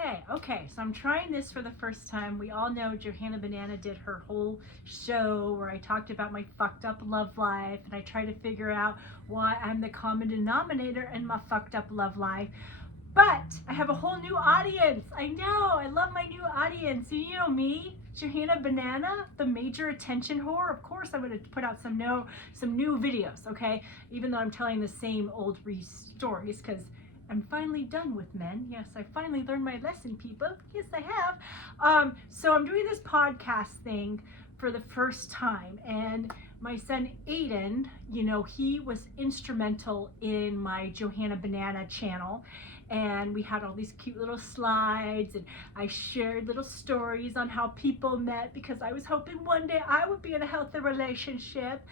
Hey, okay, so I'm trying this for the first time. We all know Johanna Banana did her whole show where I talked about my fucked up love life and I try to figure out why I'm the common denominator in my fucked up love life. But I have a whole new audience. I know, I love my new audience. You know me, Johanna Banana, the major attention whore. Of course I'm gonna put out some new videos, okay? Even though I'm telling the same old stories, because I'm finally done with men. Yes, I finally learned my lesson, people. Yes, I have. So I'm doing this podcast thing for the first time, and my son Aiden, you know, he was instrumental in my Johanna Banana channel, and we had all these cute little slides, and I shared little stories on how people met because I was hoping one day I would be in a healthy relationship.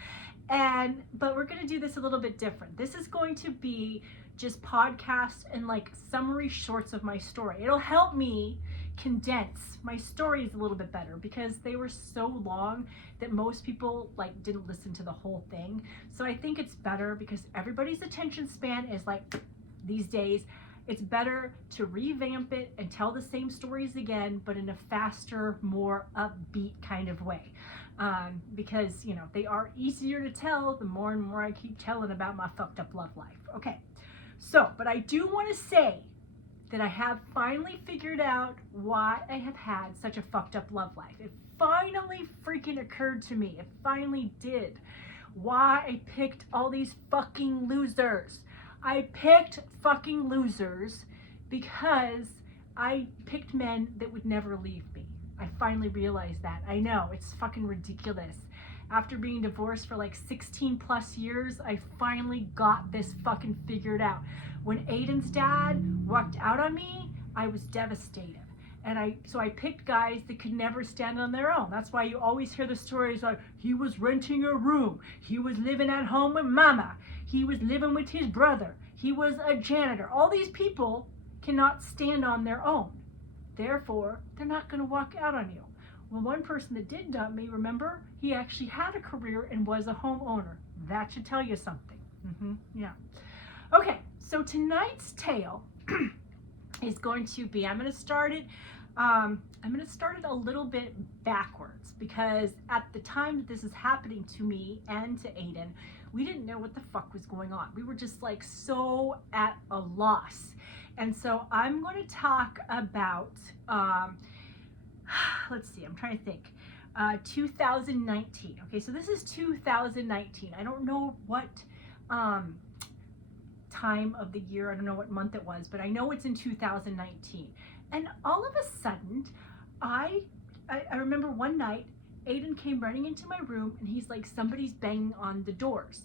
But we're going to do this a little bit different. This is going to be just podcasts and like summary shorts of my story. It'll help me condense my stories a little bit better because they were so long that most people like didn't listen to the whole thing. So I think it's better because everybody's attention span is like these days. It's better to revamp it and tell the same stories again, but in a faster, more upbeat kind of way. Because, you know, they are easier to tell the more and more I keep telling about my fucked up love life. Okay, so, but I do want to say that I have finally figured out why I have had such a fucked up love life. It finally freaking occurred to me. It finally did. Why I picked all these fucking losers. I picked fucking losers because I picked men that would never leave me. I finally realized that. I know, it's fucking ridiculous. After being divorced for like 16 plus years, I finally got this fucking figured out. When Aiden's dad walked out on me, I was devastated. So I picked guys that could never stand on their own. That's why you always hear the stories like, he was renting a room, he was living at home with mama, he was living with his brother, he was a janitor. All these people cannot stand on their own. Therefore, they're not going to walk out on you. Well, one person that did dump me, remember, he actually had a career and was a homeowner. That should tell you something. Yeah. Okay, so tonight's tale is going to be, I'm going to start it a little bit backwards because at the time that this is happening to me and to Aiden, we didn't know what the fuck was going on. We were just like so at a loss. And so I'm going to talk about, let's see, I'm trying to think, 2019. Okay, so this is 2019. I don't know what time of the year, I don't know what month it was, but I know it's in 2019. And all of a sudden, I remember one night, Aiden came running into my room and he's like, somebody's banging on the doors.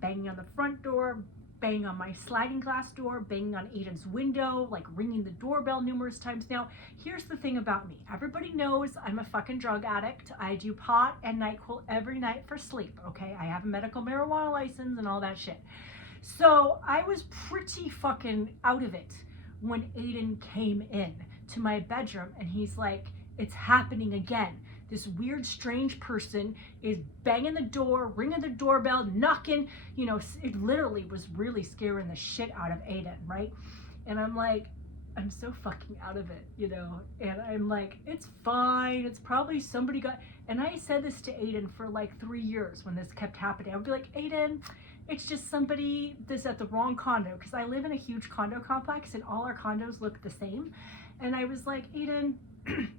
Banging on the front door, banging on my sliding glass door, banging on Aiden's window, like ringing the doorbell numerous times. Now, here's the thing about me. Everybody knows I'm a fucking drug addict. I do pot and NyQuil every night for sleep, okay? I have a medical marijuana license and all that shit. So I was pretty fucking out of it when Aiden came in to my bedroom and he's like, it's happening again. This weird, strange person is banging the door, ringing the doorbell, knocking, you know, it literally was really scaring the shit out of Aiden, right? And I'm like, I'm so fucking out of it, you know? And I'm like, it's fine. It's probably somebody got, and I said this to Aiden for like 3 years when this kept happening. I would be like, Aiden, it's just somebody that's at the wrong condo, because I live in a huge condo complex and all our condos look the same. And I was like, Aiden,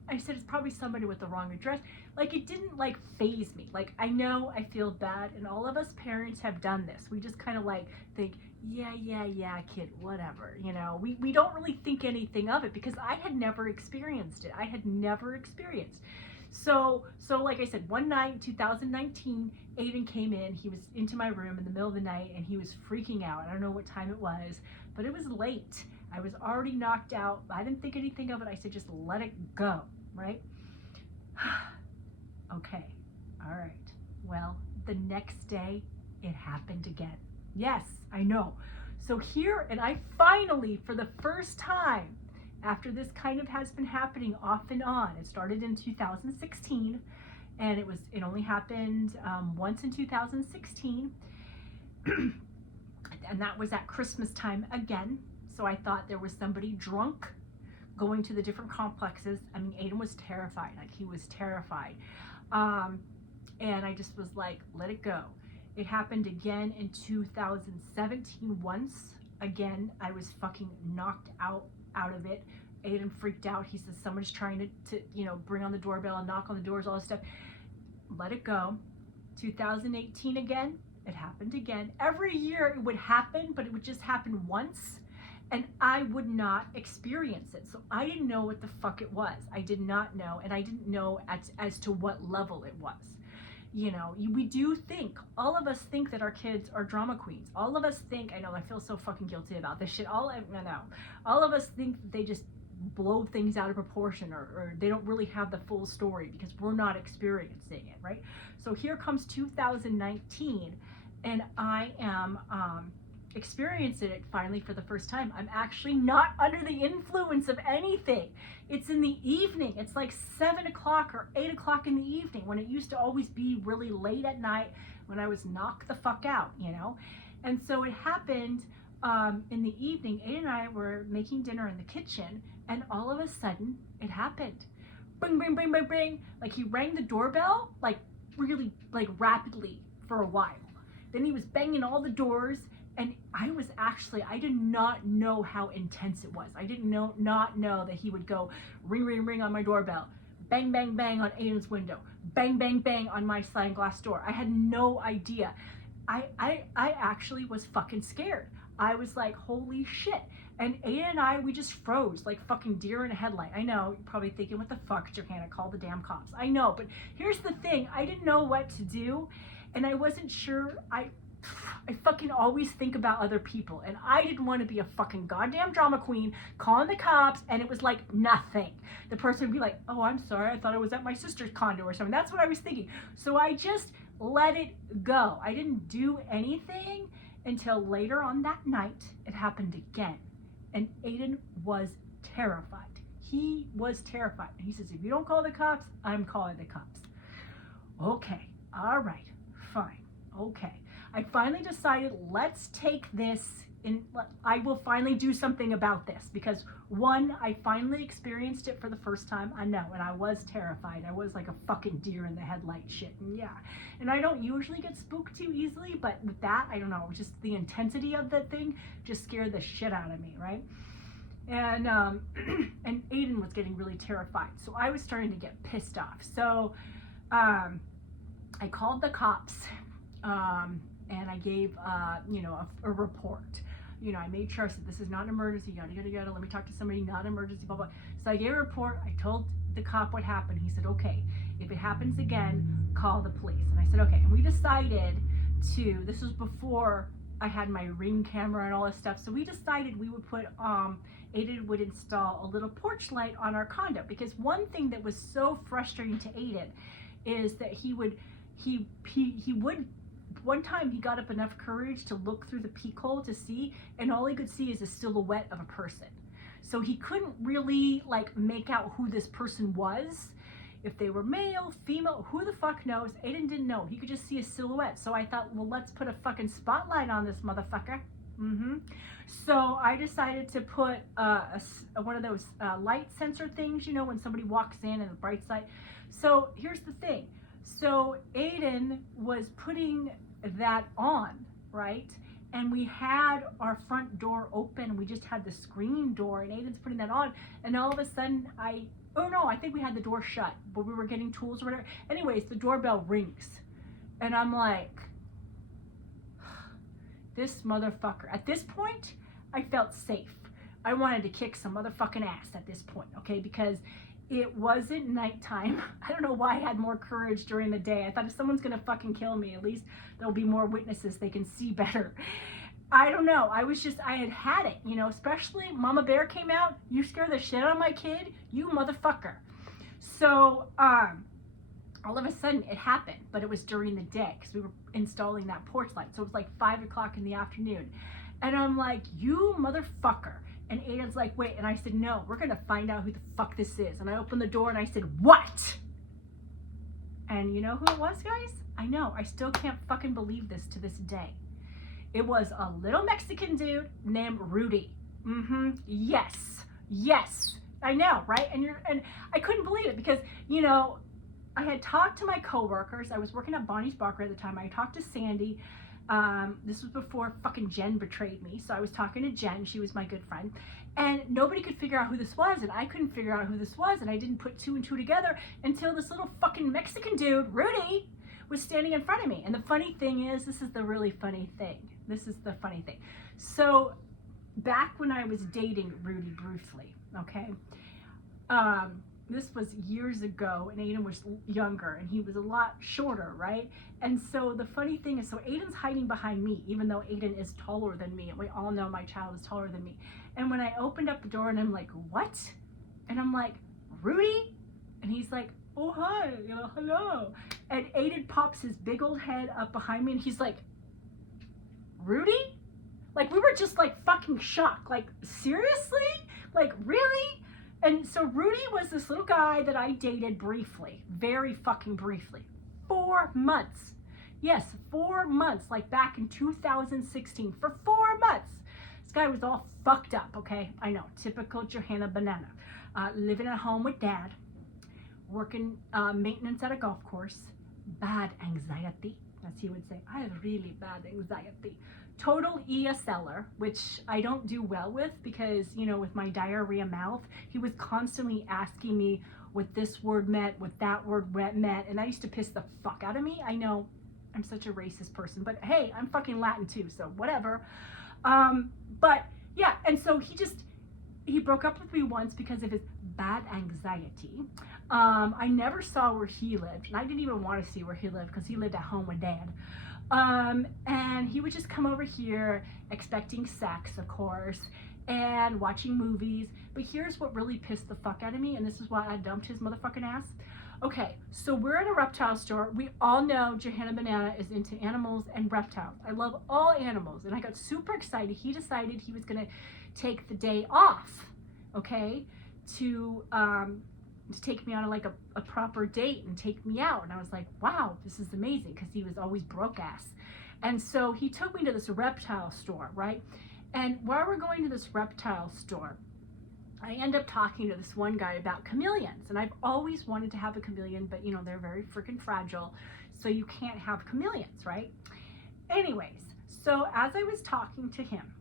I said, it's probably somebody with the wrong address. Like, it didn't like faze me. Like, I know I feel bad, and all of us parents have done this. We just kind of like think, yeah, kid, whatever, you know. We don't really think anything of it because I had never experienced it. I had never experienced. So like I said, one night in 2019, Aiden came in. He was into my room in the middle of the night, and he was freaking out. I don't know what time it was, but it was late. I was already knocked out. I didn't think anything of it. I said, just let it go, right? Okay, all right. Well, the next day, it happened again. Yes, I know. So here, and I finally, for the first time, after this kind of has been happening off and on, it started in 2016, and it only happened once in 2016, and that was at Christmas time again. So I thought there was somebody drunk going to the different complexes. I mean, Aiden was terrified. Like, he was terrified. And I just was like, let it go. It happened again in 2017 once. Again, I was fucking knocked out of it. Aiden freaked out. He says, someone's trying to you know, bring on the doorbell and knock on the doors, all this stuff. Let it go. 2018 again, it happened again. Every year it would happen, but it would just happen once, and I would not experience it. So I didn't know what the fuck it was. I did not know, and I didn't know as to what level it was. You know, we do think, all of us think that our kids are drama queens. All of us think, I know, I feel so fucking guilty about this shit. All of us think that they just blow things out of proportion, or they don't really have the full story because we're not experiencing it, right? So here comes 2019, and I am experiencing it finally for the first time. I'm actually not under the influence of anything. It's in the evening. It's like 7 o'clock or 8 o'clock in the evening, when it used to always be really late at night when I was knocked the fuck out, you know? And so it happened in the evening. Aiden and I were making dinner in the kitchen, and all of a sudden it happened. Bing, bing, bing, bing, bing. Like, he rang the doorbell, like really, like rapidly for a while. Then he was banging all the doors, and I did not know how intense it was. I did not know that he would go ring, ring, ring on my doorbell, bang, bang, bang on Aiden's window, bang, bang, bang on my sliding glass door. I had no idea. I actually was fucking scared. I was like, holy shit. And Aiden and I, we just froze like fucking deer in a headlight. I know, you're probably thinking, what the fuck, Johanna, call the damn cops. I know, but here's the thing. I didn't know what to do, and I wasn't sure. I fucking always think about other people, and I didn't want to be a fucking goddamn drama queen calling the cops, and it was like nothing. The person would be like, oh, I'm sorry, I thought I was at my sister's condo or something. That's what I was thinking. So I just let it go. I didn't do anything until later on that night. It happened again, and Aiden was terrified. He was terrified. And he says, if you don't call the cops, I'm calling the cops. Okay, all right, fine, okay. I finally decided, let's take this, and I will finally do something about this, because one, I finally experienced it for the first time. I know, and I was terrified. I was like a fucking deer in the headlight shit, and yeah. And I don't usually get spooked too easily, but with that, I don't know, just the intensity of that thing just scared the shit out of me, right? And and Aiden was getting really terrified, so I was starting to get pissed off. So I called the cops, and I gave, you know, a report. You know, I made sure, I said, this is not an emergency, yada, yada, yada, let me talk to somebody, not an emergency, blah, blah. So I gave a report, I told the cop what happened. He said, okay, if it happens again, call the police. And I said, okay. And we decided to, this was before I had my Ring camera and all this stuff, so we decided we would put, Aiden would install a little porch light on our condo, because one thing that was so frustrating to Aiden is that he would, one time he got up enough courage to look through the peek hole to see, and all he could see is a silhouette of a person. So he couldn't really like make out who this person was, if they were male, female, who the fuck knows. Aiden didn't know. He could just see a silhouette. So I thought, well, let's put a fucking spotlight on this motherfucker. So I decided to put one of those light sensor things, you know, when somebody walks in and the bright side. So here's the thing. So Aiden was putting that on, right? And we had our front door open. We just had the screen door, and Aiden's putting that on. And all of a sudden, I think we had the door shut, but we were getting tools or whatever. Anyways, the doorbell rings, and I'm like, this motherfucker. At this point, I felt safe. I wanted to kick some motherfucking ass at this point, okay? Because it wasn't nighttime. I don't know why I had more courage during the day. I thought, if someone's gonna fucking kill me, at least there'll be more witnesses. They can see better. I don't know. I had it, you know, especially Mama Bear came out. You scared the shit out of my kid, you motherfucker. So, all of a sudden it happened, but it was during the day because we were installing that porch light. So it was like 5 o'clock in the afternoon. And I'm like, you motherfucker. And Aiden's like, wait. And I said, no, we're going to find out who the fuck this is. And I opened the door and I said, what? And you know who it was, guys? I know. I still can't fucking believe this to this day. It was a little Mexican dude named Rudy. Yes. Yes. I know, right? And I couldn't believe it because, I had talked to my coworkers. I was working at Bonnie's Barker at the time. I talked to Sandy. This was before fucking Jen betrayed me. So I was talking to Jen. She was my good friend. And nobody could figure out who this was. And I couldn't figure out who this was. And I didn't put two and two together until this little fucking Mexican dude, Rudy, was standing in front of me. And the funny thing is, this is the really funny thing. This is the funny thing. So back when I was dating Rudy briefly, okay, this was years ago, and Aiden was younger, and he was a lot shorter, right? And so the funny thing is, so Aiden's hiding behind me, even though Aiden is taller than me, and we all know my child is taller than me. And when I opened up the door, and I'm like, what? And I'm like, Rudy? And he's like, oh, hi, hello. And Aiden pops his big old head up behind me, and he's like, Rudy? Like, we were just like fucking shocked. Like, seriously? Like, really? And so Rudy was this little guy that I dated briefly, very fucking briefly, 4 months. Yes, 4 months, like back in 2016, for 4 months. This guy was all fucked up, okay? I know, typical Johanna Banana. Living at home with dad, working maintenance at a golf course, bad anxiety, as he would say. I have really bad anxiety. Total ESLer, which I don't do well with because, with my diarrhea mouth, he was constantly asking me what this word meant, what that word meant, and that used to piss the fuck out of me. I know I'm such a racist person, but hey, I'm fucking Latin too, so whatever. But yeah, and so he broke up with me once because of his bad anxiety. I never saw where he lived, and I didn't even want to see where he lived because he lived at home with dad. And he would just come over here expecting sex, of course, and watching movies. But here's what really pissed the fuck out of me, and this is why I dumped his motherfucking ass. Okay, so we're at a reptile store. We all know Johanna Banana is into animals and reptiles. I love all animals, and I got super excited. He decided he was gonna take the day off, okay, to take me on a proper date and take me out. And I was like, wow, this is amazing, because he was always broke ass. And so he took me to this reptile store, right? And while we're going to this reptile store, I end up talking to this one guy about chameleons. And I've always wanted to have a chameleon, but they're very freaking fragile, so you can't have chameleons, right? Anyways, so as I was talking to him,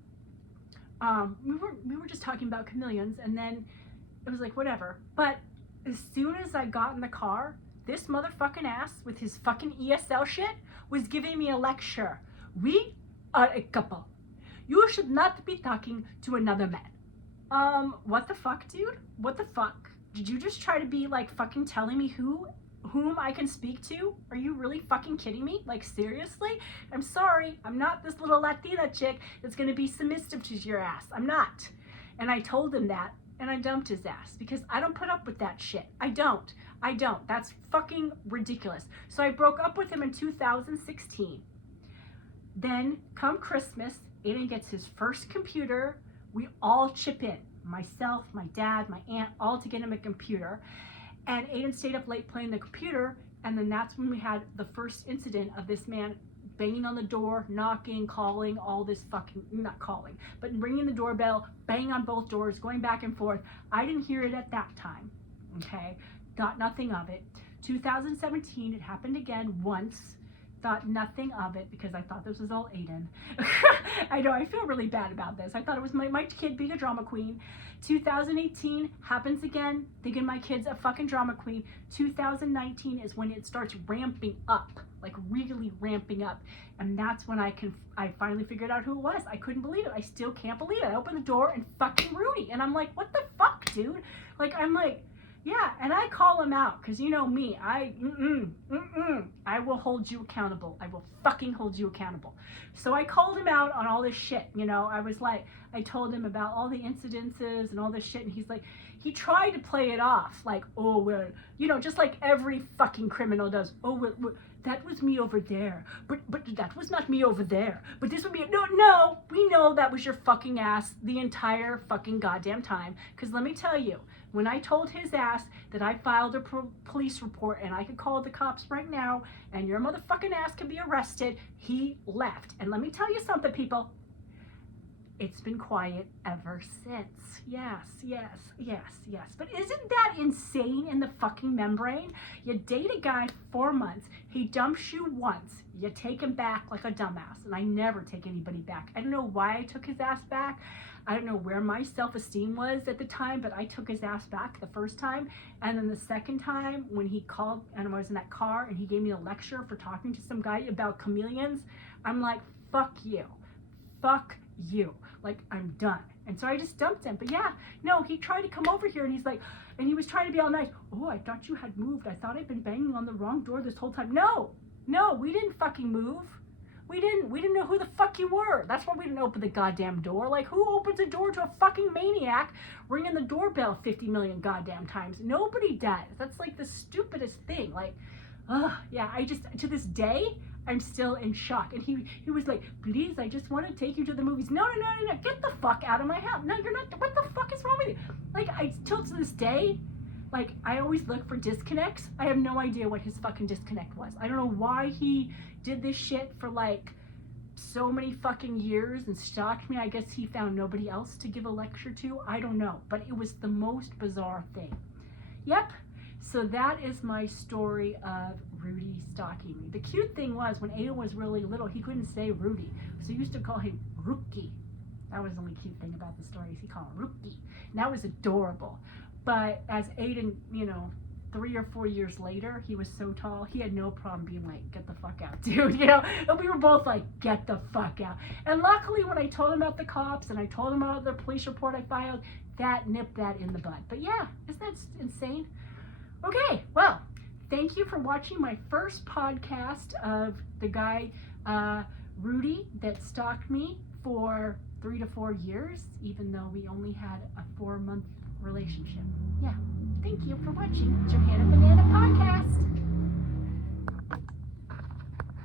we were just talking about chameleons, and then it was like, whatever. But as soon as I got in the car, this motherfucking ass with his fucking ESL shit was giving me a lecture. We are a couple. You should not be talking to another man. What the fuck, dude? What the fuck? Did you just try to be like fucking telling me whom I can speak to? Are you really fucking kidding me? Like, seriously? I'm sorry. I'm not this little Latina chick that's gonna be submissive to your ass. I'm not. And I told him that. And I dumped his ass because I don't put up with that shit. I don't. That's fucking ridiculous. So I broke up with him in 2016. Then come Christmas, Aiden gets his first computer. We all chip in. Myself, my dad, my aunt, all to get him a computer. And Aiden stayed up late playing the computer. And then that's when we had the first incident of this man banging on the door, knocking, calling, all this fucking, not calling, but ringing the doorbell, banging on both doors, going back and forth. I didn't hear it at that time, okay? Thought nothing of it. 2017, it happened again once. Thought nothing of it because I thought this was all Aiden. I know, I feel really bad about this. I thought it was my kid being a drama queen. 2018 happens again, thinking my kid's a fucking drama queen. 2019 is when it starts ramping up, like really ramping up. And that's when I finally figured out who it was. I couldn't believe it. I still can't believe it. I opened the door and fucking Rudy. And I'm like, what the fuck, dude? Like, I'm like, yeah, and I call him out, because you know me, I will hold you accountable. I will fucking hold you accountable. So I called him out on all this shit, I was like, I told him about all the incidences and all this shit, and he's like, he tried to play it off, like, oh, well, just like every fucking criminal does. Oh, well, that was me over there, but that was not me over there, but this would be, no, we know that was your fucking ass the entire fucking goddamn time, because let me tell you, when I told his ass that I filed a police report and I could call the cops right now and your motherfucking ass can be arrested, he left. And let me tell you something, people. it's been quiet ever since. Yes, yes, yes, yes. But isn't that insane in the fucking membrane? You date a guy 4 months, he dumps you once, you take him back like a dumbass. And I never take anybody back. I don't know why I took his ass back. I don't know where my self-esteem was at the time, but I took his ass back the first time. And then the second time when he called and I was in that car and he gave me a lecture for talking to some guy about chameleons, I'm like, fuck you. Fuck you. Like, I'm done. And so I just dumped him. But yeah, no, he tried to come over here and he's like, and he was trying to be all nice. Oh, I thought you had moved. I thought I'd been banging on the wrong door this whole time. No, we didn't fucking move. We didn't know who the fuck you were. That's why we didn't open the goddamn door. Like, who opens a door to a fucking maniac ringing the doorbell 50 million goddamn times? Nobody does. That's like the stupidest thing. Like, yeah, I just, to this day, I'm still in shock. And he was like, please, I just want to take you to the movies. No, get the fuck out of my house. No, you're not, what the fuck is wrong with you? Like, I still to this day, like, I always look for disconnects. I have no idea what his fucking disconnect was. I don't know why he did this shit for like so many fucking years and stalked me. I guess he found nobody else to give a lecture to. I don't know, but it was the most bizarre thing. Yep. So that is my story of Rudy stalking me. The cute thing was when Aiden was really little, he couldn't say Rudy. So he used to call him Rukie. That was the only cute thing about the story is he called him Rukie. And that was adorable. But as Aiden, 3 or 4 years later, he was so tall, he had no problem being like, get the fuck out, dude, And we were both like, get the fuck out. And luckily, when I told him about the cops and I told him about the police report I filed, that nipped that in the bud. But yeah, isn't that insane? Okay, well, thank you for watching my first podcast of the guy, Rudy, that stalked me for 3 to 4 years, even though we only had a 4-month relationship. Yeah. Thank you for watching. Johanna Banana.